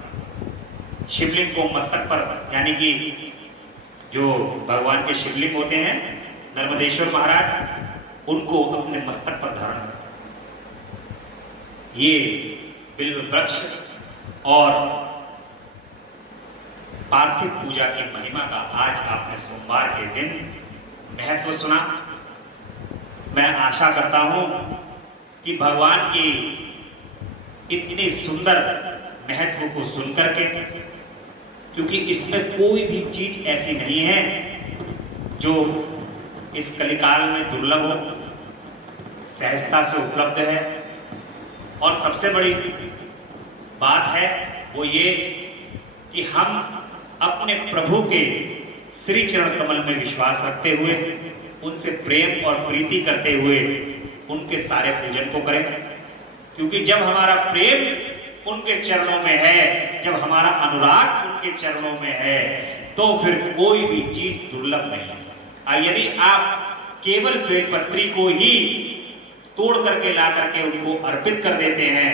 शिवलिंग को मस्तक पर, यानी कि जो भगवान के शिवलिंग होते हैं नर्मदेश्वर महाराज, उनको अपने मस्तक पर धारण करते हैं। ये बिल्व वृक्ष और पार्थिव पूजा की महिमा का आज आपने सोमवार के दिन महत्व सुना। मैं आशा करता हूं कि भगवान की इतनी सुंदर महत्व को सुनकर के, क्योंकि इसमें कोई भी चीज ऐसी नहीं है जो इस कलिकाल में दुर्लभ हो, सहजता से उपलब्ध है। और सबसे बड़ी बात है वो ये कि हम अपने प्रभु के श्री चरण कमल में विश्वास रखते हुए, उनसे प्रेम और प्रीति करते हुए उनके सारे पूजन को करें। क्योंकि जब हमारा प्रेम उनके चरणों में है, जब हमारा अनुराग उनके चरणों में है, तो फिर कोई भी चीज दुर्लभ नहीं। यदि आप केवल बेलपत्री को ही तोड़ करके ला करके उनको अर्पित कर देते हैं,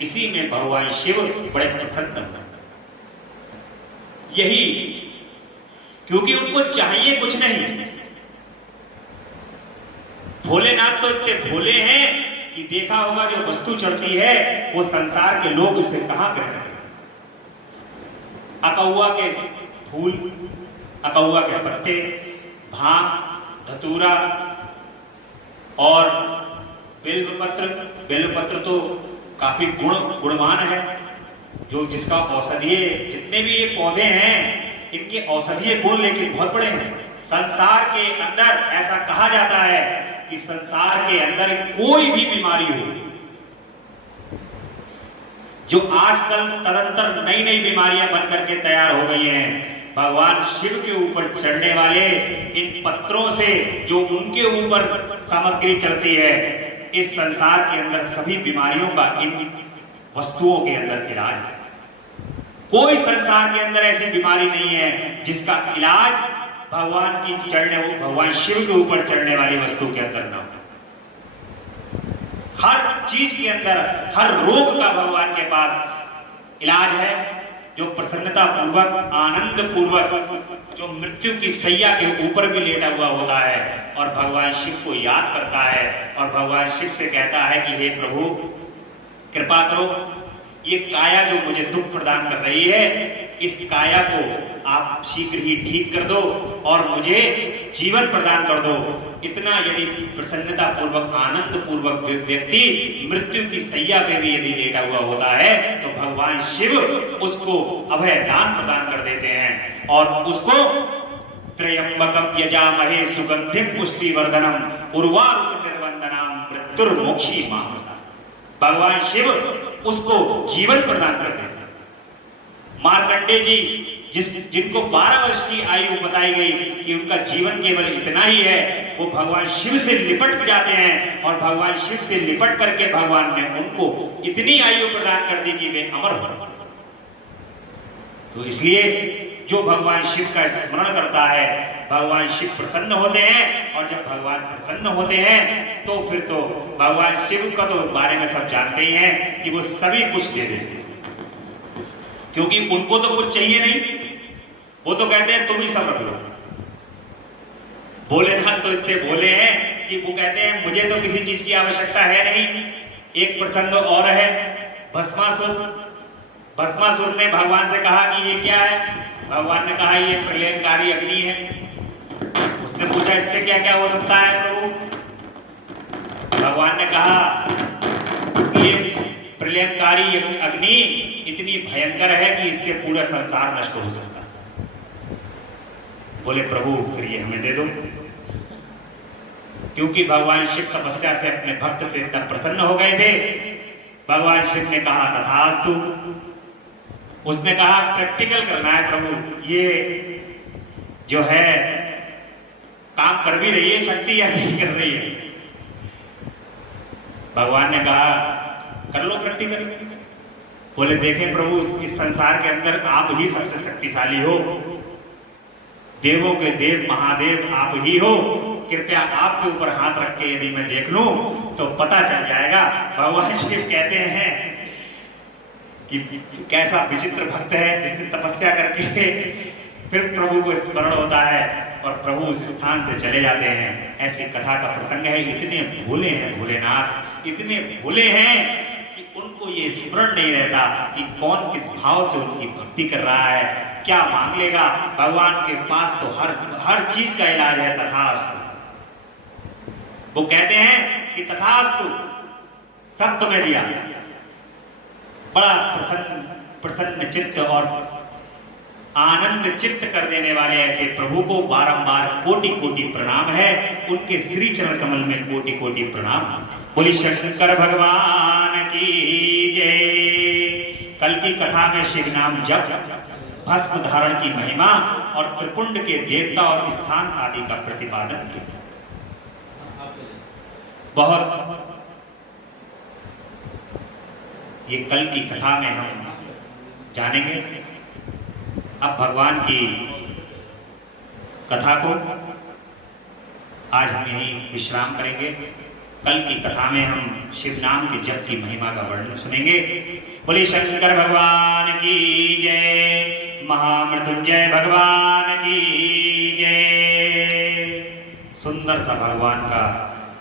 इसी में भगवान शिव बड़े प्रसन्न हैं। यही क्योंकि उनको चाहिए कुछ नहीं। भोलेनाथ तो इतने भोले हैं कि देखा होगा जो वस्तु चढ़ती है वो संसार के लोग इसे कहां ग्रहण करें। अकौआ के फूल, अकौआ के पत्ते, भांग, धतूरा और बेलपत्र तो काफी गुणवान है, जो जिसका औषधीय, जितने भी ये पौधे हैं इनके औषधीय गुण लेकिन बहुत बड़े हैं। संसार के अंदर ऐसा कहा जाता है कि संसार के अंदर कोई भी बीमारी हो, जो आजकल तदंतर नई नई बीमारियां बनकर के तैयार हो गई हैं, भगवान शिव के ऊपर चढ़ने वाले इन पत्रों से जो उनके ऊपर सामग्री चढ़ती है, इस संसार के अंदर सभी बीमारियों का इन वस्तुओं के अंदर इलाज है। कोई संसार के अंदर ऐसी बीमारी नहीं है जिसका इलाज भगवान की भगवान शिव के ऊपर चढ़ने वाली वस्तु के अंदर न हो। हर चीज के अंदर, हर रोग का भगवान के पास इलाज है, जो प्रसन्नता पूर्वक, आनंद पूर्वक, जो मृत्यु की सैया के ऊपर भी लेटा हुआ होता है और भगवान शिव को याद करता है और भगवान शिव से कहता है कि हे प्रभु कृपा करो, ये काया जो मुझे दुख प्रदान कर रही है, इस काया को आप शीघ्र ही ठीक कर दो और मुझे जीवन प्रदान कर दो। इतना यदि प्रसन्नता पूर्वक, आनंद पूर्वक व्यक्ति मृत्यु की सैया पे भी यदि लेटा हुआ होता है तो भगवान शिव उसको अभय दान प्रदान कर देते हैं और उसको त्रयंबकम यजामहे सुगंधिम पुष्टिवर्धनम उर्वारुक निर्वंदनम मृत्युर्मोक्षी मामता। भगवान शिव उसको जीवन प्रदान कर देते हैं। मार्कंडेय जी जिनको 12 वर्ष की आयु बताई गई कि उनका जीवन केवल इतना ही है, वो भगवान शिव से लिपट जाते हैं और भगवान शिव से लिपट करके भगवान ने उनको इतनी आयु प्रदान कर दी कि वे अमर हो। तो इसलिए जो भगवान शिव का स्मरण करता है, भगवान शिव प्रसन्न होते हैं और जब भगवान प्रसन्न होते हैं तो फिर तो भगवान शिव का तो बारे में सब जानते ही हैं कि वो सभी कुछ दे देते, क्योंकि उनको तो कुछ चाहिए नहीं। वो तो कहते हैं तुम ही सब रख लो। भोलेनाथ तो इतने भोले हैं कि वो कहते हैं मुझे तो किसी चीज की आवश्यकता है नहीं। एक प्रसंग और है, भस्मासुर। भस्मासुर ने भगवान से कहा कि ये क्या है? भगवान ने कहा ये प्रलयंकारी अग्नि है। उसने पूछा इससे क्या क्या हो सकता है प्रभु? भगवान ने कहा ये प्रलयंकारी अग्नि इतनी भयंकर है कि इससे पूरा संसार नष्ट हो सकता है। बोले प्रभु फिर ये हमें दे दो, क्योंकि भगवान शिव तपस्या से अपने भक्त से इतना प्रसन्न हो गए थे। भगवान शिव ने कहा तथास्तु। उसने कहा प्रैक्टिकल करना है प्रभु, ये जो है काम कर भी रही है शक्ति या नहीं कर रही है? भगवान ने कहा कर लो प्रैक्टिकल। बोले देखें प्रभु इस संसार के अंदर आप ही सबसे शक्तिशाली हो, देवों के देव महादेव आप ही हो। कृपया आपके ऊपर हाथ रख के यदि मैं देख लूं तो पता चल जाएगा। भगवान शिव कहते हैं कि कैसा विचित्र भक्त है जिसने तपस्या करके फिर प्रभु को स्मरण होता है और प्रभु उस स्थान से चले जाते हैं। ऐसी कथा का प्रसंग है। इतने भोले हैं भोलेनाथ, इतने भोले हैं कि उनको ये स्मरण नहीं रहता कि कौन किस भाव से उनकी भक्ति कर रहा है, क्या मांग लेगा। भगवान के पास तो हर चीज का इलाज है। तथास्तु। वो कहते हैं कि तथास्तु, सब तुम्हें दिया। बड़ा प्रसन्न चित्त और आनंद चित्त कर देने वाले ऐसे प्रभु को बारंबार कोटि कोटि प्रणाम है। उनके श्री चरण कमल में कोटि कोटि प्रणाम। बोली शंकर भगवान की जय। कल की कथा में शिव नाम जप भस्म धारण की महिमा और त्रिपुंड के देवता और स्थान आदि का प्रतिपादन किया। बहुत ये कल की कथा में हम जानेंगे। अब भगवान की कथा को आज हम यहीं विश्राम करेंगे। कल की कथा में हम शिव नाम के जप की महिमा का वर्णन सुनेंगे। बोले शंकर भगवान की जय, महामृत्युंजय भगवान की जय। सुंदर सा भगवान का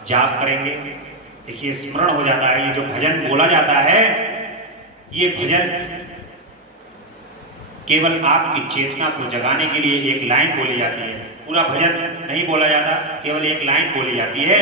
जाप करेंगे। देखिए स्मरण हो जाता है, ये जो भजन बोला जाता है, ये भजन केवल आपकी चेतना को जगाने के लिए एक लाइन बोली जाती है, पूरा भजन नहीं बोला जाता, केवल एक लाइन बोली जाती है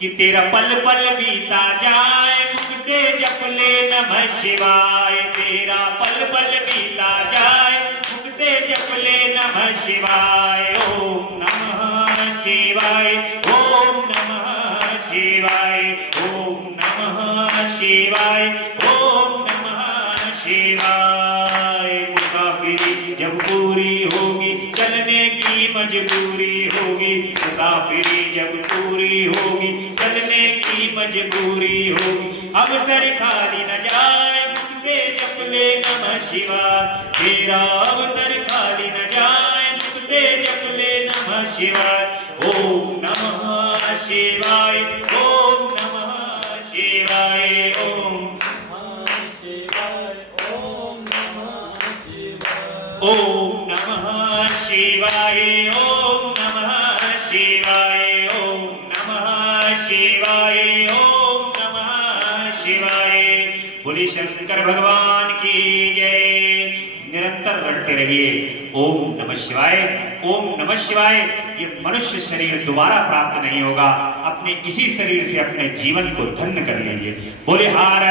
कि तेरा पल पल बीता जाए मुख से जप ले नमः शिवाय। तेरा पल पल बीता जाए मुख से जप ले नमः शिवाय। ओम नमः शिवाय, ओम नमः शिवाय, ओम नमः शिवाय, ओम नमः शिवाय। मुसाफिरी जब पूरी होगी चलने की मजबूरी होगी, मुसाफिरी जब पूरी होगी चलने की मजबूरी होगी। अवसर खाली न जाए मुख से जप ले नमः शिवाय। तेरा अवसर खाली न जाए मुख से जप ले नमः शिवाय। ओम नमः शिवाय, ओम नमः शिवाय, ओम नमः शिवाय, ओम नमः शिवाय, ओम नमः शिवाय, ओम नमः शिवाय, ओम नमः शिवाय, ओम नमः शिवाय। बोले शंकर भगवान की जय। निरंतर रटते रहिए ओम नमः शिवाय, ओम नमः शिवाय। ये मनुष्य शरीर दोबारा प्राप्त नहीं होगा, अपने इसी शरीर से अपने जीवन को धन्य कर लीजिए। बोले हर